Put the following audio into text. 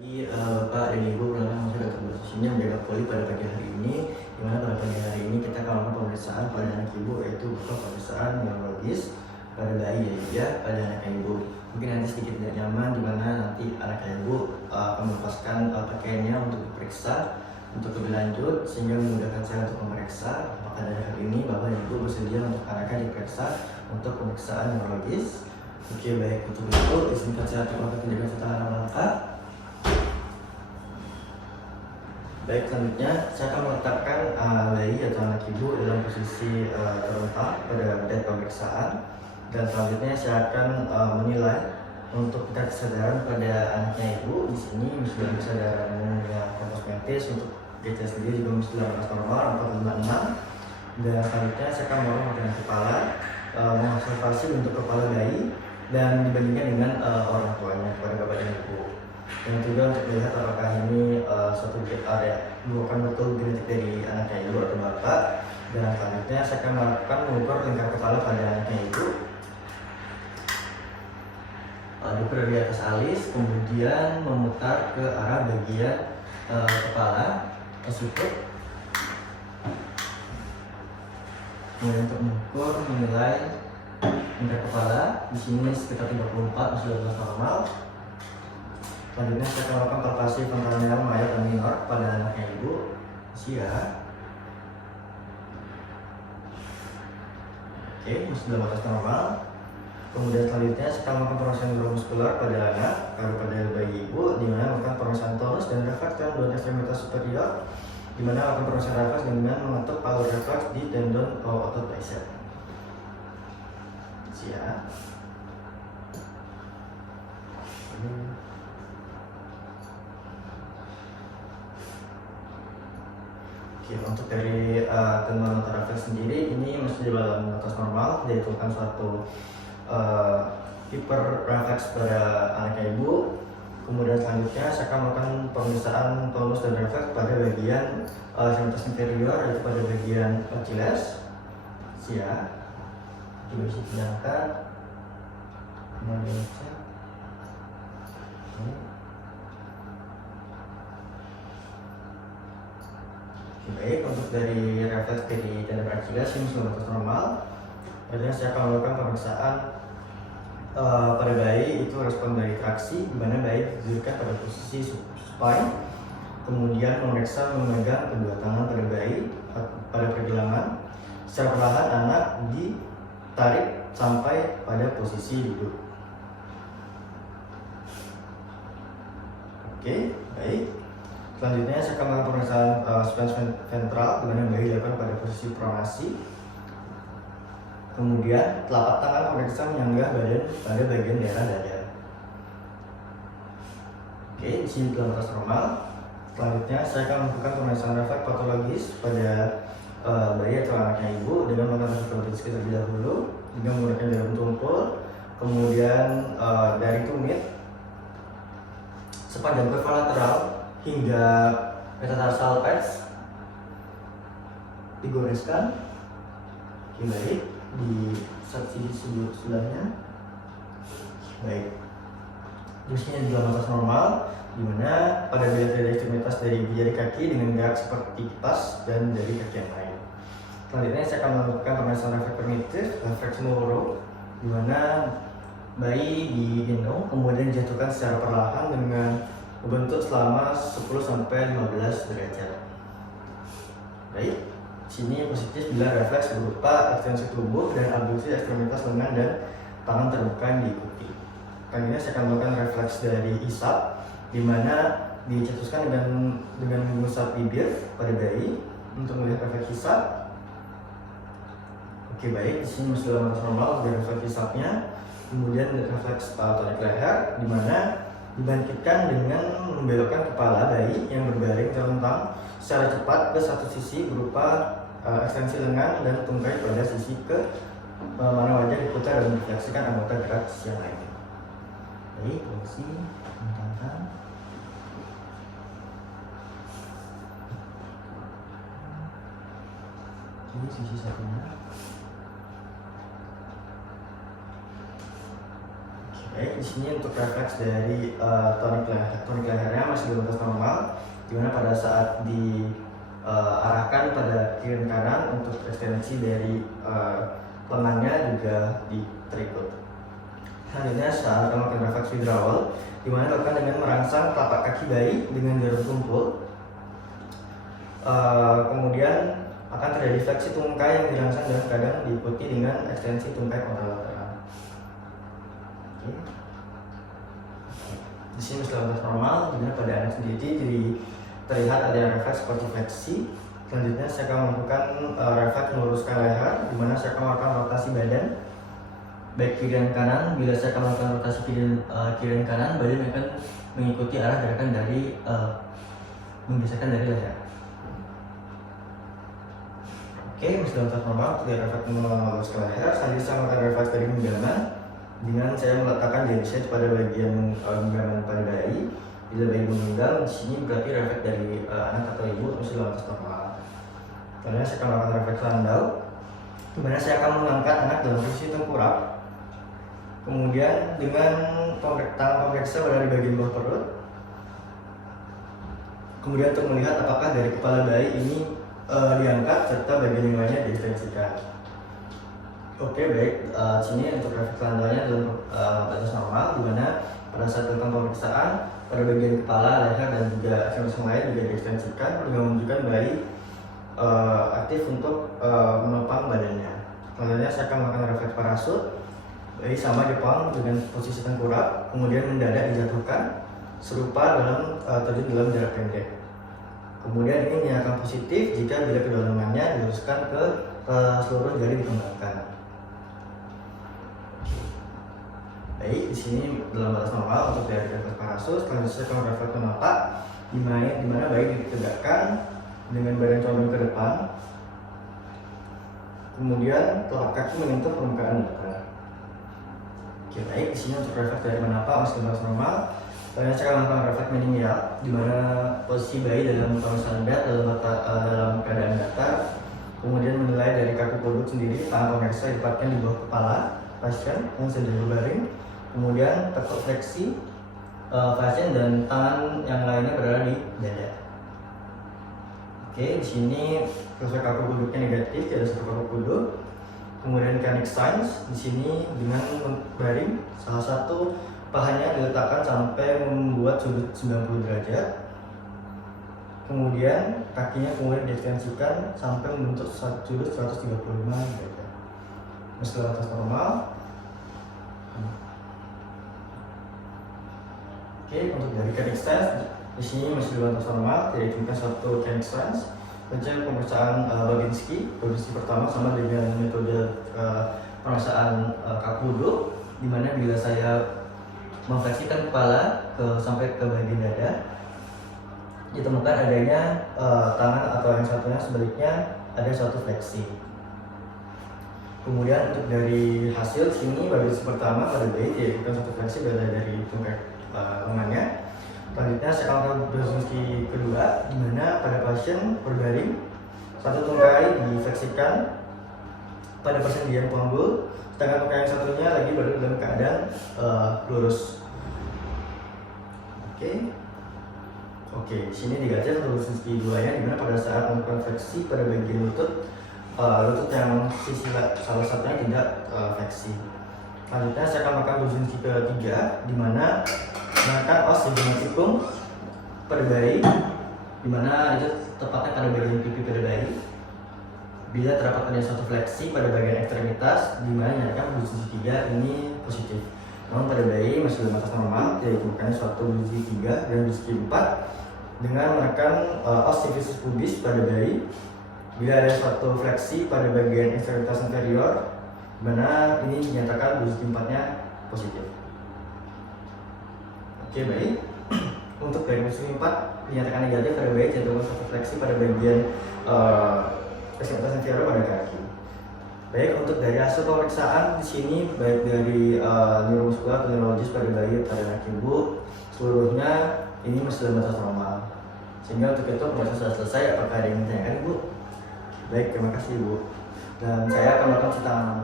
Bapak dan Ibu, perkenalkan saya Dr. Basisinya menjaga poli pada pagi hari ini, di mana pada pagi hari ini kita akan melakukan pemeriksaan pada anak Ibu, yaitu berupa pemeriksaan neurologis pada bayi ya pada anak Ibu. Mungkin nanti sedikit tidak nyaman, di mana nanti anak Ibu akan melepaskan pakaiannya untuk diperiksa untuk lebih lanjut, sehingga memudahkan saya untuk memeriksa apakah dari hari ini Bapak dan Ibu bersedia untuk anaknya diperiksa untuk pemeriksaan neurologis. Oke, baik, untuk itu izinkan saya untuk melakukan tindakan secara langkah. Baik, selanjutnya saya akan meletakkan bayi atau anak ibu dalam posisi terlentang pada bed pemeriksaan, dan selanjutnya saya akan menilai untuk tingkat kesadaran pada anaknya ibu. Di sini misalnya kesadaran yang kosmetis untuk GC sendiri juga mesti dalam batas normal 456, dan selanjutnya saya akan mengorong dengan kepala, mengobservasi bentuk kepala bayi dan dibandingkan dengan orang tuanya kepada bapak dan ibu. Dan juga untuk melihat apakah ini suatu area bukan betul genetik dari anaknya ibu atau bapak. Dan selanjutnya saya akan melakukan mengukur lingkar kepala pada anaknya ibu. Diukur dari atas alis, kemudian memutar ke arah bagian kepala tersebut. Kemudian untuk mengukur menilai lingkar kepala di sini sekitar 34, masih dalam normal. Selanjutnya saya akan melakukan palpasi frontal mayor dan minor pada anaknya ibu. Sia. Oke, masih dalam batas normal. Kemudian selanjutnya saya akan melakukan pemeriksaan neuromuskular pada anak pada bayi ibu, di mana melakukan pemeriksaan tonus dan refleks dalam dua ekstremitas superior, di mana melakukan pemeriksaan refleks dengan mengetuk palu refleks di tendon otot bicep. Sia. Untuk dari tendon otot refleks sendiri ini masih dalam batas normal, tidak ditemukan suatu hiperrefleks pada anaknya ibu. Kemudian selanjutnya saya akan melakukan pemeriksaan tonus dan refleks pada bagian ekstremitas inferior, yaitu pada bagian Achilles. Sia. Kita bisa tindakan. Kemudian cek. Baik, untuk dari refleks dari tendon Achilles ini sudah batas normal. Kemudian saya akan melakukan pemeriksaan pada bayi, itu respon dari traksi, di mana bayi didudukkan pada posisi supine. Kemudian memeriksa memegang kedua tangan pada bayi pada pergelangan. Secara perlahan anak ditarik sampai pada posisi duduk. Oke, baik. Selanjutnya saya akan melakukan pemeriksaan suspension ventral, di mana bayi dilakukan pada posisi pronasi. Kemudian telapak tangan pemeriksa menyanggah badan pada bagian daerah dada. Oke, di sini dalam batas normal. Selanjutnya saya akan melakukan pemeriksaan refleks patologis pada bayi atau anaknya ibu dengan melakukan patologis terlebih dahulu dengan menggunakan jarum tumpul, kemudian dari tumit sepanjang kurva lateral hingga metatarsal pes digoreskan. Oke, baik, di sisi sebelahnya. Baik, terusnya di dalam batas normal, di mana pada bagian ekstremitas dari jari kaki dengan gerak seperti kipas dan dari kaki yang lain. Selanjutnya saya akan melakukan pemeriksaan refleks primitif, refleks neuro, di mana bayi digendong kemudian dijatuhkan secara perlahan dengan membentuk selama 10-15 derajat. Baik, sini positif bila refleks berupa ekstensi tubuh dan abduksi ekstremitas lengan dan tangan terbuka yang diikuti. Kali ini saya akan melakukan refleks dari isap, di mana dicetuskan dengan mengusap bibir pada bayi untuk melihat refleks isap. Oke, baik, di sini masih dalam batas normal dari refleks isapnya. Kemudian refleks tonik leher, di mana dibangkitkan dengan membelokkan kepala bayi yang berbaring terlentang secara cepat ke satu sisi berupa ekstensi lengan dan tungkai pada sisi ke mana wajah diputar dan merefleksikan anggota gerak sisi yang lainnya. Baik, posisi tentangkan. Ini sisi satunya. Oke, Baik, di sini untuk refleks dari tonik lehernya masih dalam batas normal, dimana pada saat diarahkan pada kiri dan kanan untuk ekstensi dari lengannya juga terikut. Selanjutnya saat melakukan refleks withdrawal, dimana dilakukan dengan merangsang telapak kaki bayi dengan jarum tumpul. Kemudian akan terjadi fleksi tungkai yang dirangsang dan kadang diikuti dengan ekstensi tungkai kontralateral. Di sini masih batas normal, dimana pada anak sendiri terlihat ada refleks seperti fleksi. Selanjutnya saya akan melakukan refleks meluruskan leher, dimana saya akan melakukan rotasi badan baik kiri dan kanan. Bila saya akan melakukan rotasi kiri dan kanan, badan akan mengikuti arah gerakan dari menggeserkan dari leher. Oke, masih dalam batas normal untuk refleks meluruskan leher. Selanjutnya saya melakukan refleks dari genggaman, dengan saya meletakkan jari saya pada bagian genggaman pada bayi. Bila bayi meninggal, di sini berarti refleks dari anak atau ibu masih dalam batas normal. Selanjutnya saya akan melakukan refleks landau, di mana saya akan mengangkat anak dalam posisi tengkurap. Kemudian dengan tangan pemeriksa berada di bagian bawah perut. Kemudian untuk melihat apakah dari kepala bayi ini diangkat serta bagian yang lainnya diekstensikan. Oke, baik. Sini untuk refleks landaunya dalam batas normal, di mana pada saat dilakukan pemeriksaan pada bagian kepala, leher dan juga ekstensi lain juga diekstensikan dengan menunjukkan bayi aktif untuk menopang badannya. Selanjutnya saya akan melakukan refleks parasut. Bayi sama dipang dengan posisi tengkurap, kemudian mendadak dijatuhkan serupa dalam terjun dalam jarak pendek. Kemudian ini dinyatakan positif jika bila kedua lengannya diluruskan ke seluruh jari dikembangkan. Baik, di sini dalam batas normal untuk dari refleks parasut. Selanjutnya saya akan refleks menapak, di mana bayi ditegakkan dengan badan condong ke depan. Kemudian telapak kaki menyentuh permukaan belakang. Oke, baik. Di sini untuk refleks dari menapak masih dalam batas normal. Selanjutnya saya akan melakukan refleks meningial, di mana posisi bayi dalam pemeriksaan dalam keadaan datar. Kemudian menilai dari kaki punduk sendiri, tangan pemeriksa ditempatkan di bawah kepala pasien yang sedang berbaring. Kemudian tekuk fleksi pasien dan tangan yang lainnya berada di dada. Oke, di sini sesuai kaku punduknya negatif, tidak satu kaku punduk. Kemudian mechanic signs di sini dengan baring, salah satu pahanya diletakkan sampai membuat sudut 90 derajat. Kemudian kakinya kemudian diekstensikan sampai membentuk sudut 135 derajat. Meski atas normal. Oke, untuk dari mechanic stance di sini masih di atas normal, tidak ditemukan satu mechanic stance. Baca pemeriksaan Babinski pertama sama dengan metode pemeriksaan kaku duduk, di mana bila saya memfleksikan kepala sampai ke bagian dada, ditemukan adanya tangan atau yang satunya sebaliknya ada suatu fleksi. Kemudian untuk dari hasil sini Babinski pertama pada bayi dilakukan satu fleksi dari tungkai lengannya. Selanjutnya saya akan Babinski kedua, di mana pada pasien berbaring, satu tungkai difleksikan pada persendian panggul, sedangkan tungkai yang satunya lagi berada dalam keadaan lurus. Oke, di sini digajar untuk Babinski keduanya, di mana pada saat melakukan fleksi pada bagian lutut yang sisi salah satunya tidak fleksi. Selanjutnya saya akan melakukan Babinski ketiga, di mana menggunakan os sigmoidum pada bayi, di mana itu tepatnya pada bagian pipi pada bayi. Bila terdapat adanya suatu fleksi pada bagian ekstremitas, di mana dinyatakan Babinski 3 ini positif. Namun pada bayi masih dalam batas normal, tidak ditemukan suatu Babinski 3 dan Babinski 4 dengan menekan os divisus pubis pada bayi. Bila ada suatu fleksi pada bagian ekstremitas inferior, di mana ini dinyatakan Babinski 4-nya positif. Oke, baik. Untuk dari Babinski 4 dinyatakan negatif pada bayi, ditemukan suatu fleksi pada bagian ekstremitas inferior pada kaki. Baik, untuk dari hasil pemeriksaan di sini baik dari neuromuskular atau neurologis pada bayi pada anak ibu, seluruhnya ini masih dalam batas normal. Sehingga untuk itu proses sudah selesai. Apakah ada yang ditanyakan, Ibu? Baik, terima kasih, Ibu. Dan saya akan melakukan cuci tangan.